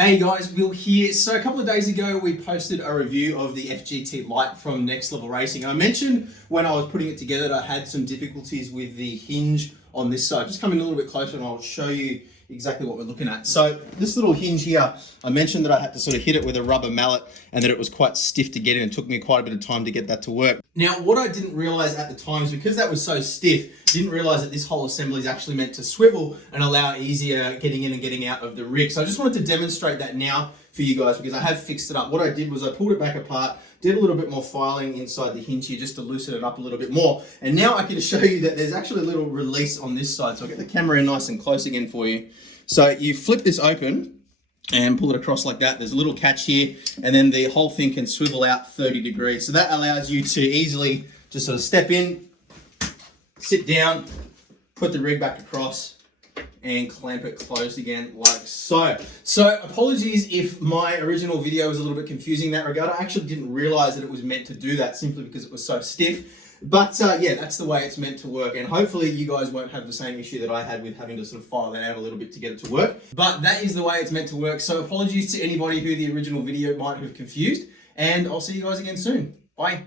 Hey guys, Will here. So a couple of days ago we posted a review of the FGT Lite from Next Level Racing. I mentioned when I was putting it together that I had some difficulties with the hinge on this side. Just come in a little bit closer and I'll show you exactly what we're looking at. So this little hinge here, I mentioned that I had to sort of hit it with a rubber mallet and that it was quite stiff to get in. It took me quite a bit of time to get that to work. Now, what I didn't realize at the time is because that was so stiff, didn't realize that this whole assembly is actually meant to swivel and allow easier getting in and getting out of the rig. So I just wanted to demonstrate that now for you guys because I have fixed it up. What I did was I pulled it back apart, did a little bit more filing inside the hinge here just to loosen it up a little bit more. And now I can show you that there's actually a little release on this side. So I'll get the camera in nice and close again for you. So you flip this open and pull it across like that. There's a little catch here and then the whole thing can swivel out 30 degrees. So that allows you to easily just sort of step in, sit down, put the rig back across and clamp it closed again like so. So apologies if my original video was a little bit confusing in that regard. I actually didn't realize that it was meant to do that simply because it was so stiff. But yeah, that's the way it's meant to work. And hopefully you guys won't have the same issue that I had with having to sort of file that out a little bit to get it to work. But that is the way it's meant to work. So apologies to anybody who the original video might have confused. And I'll see you guys again soon. Bye.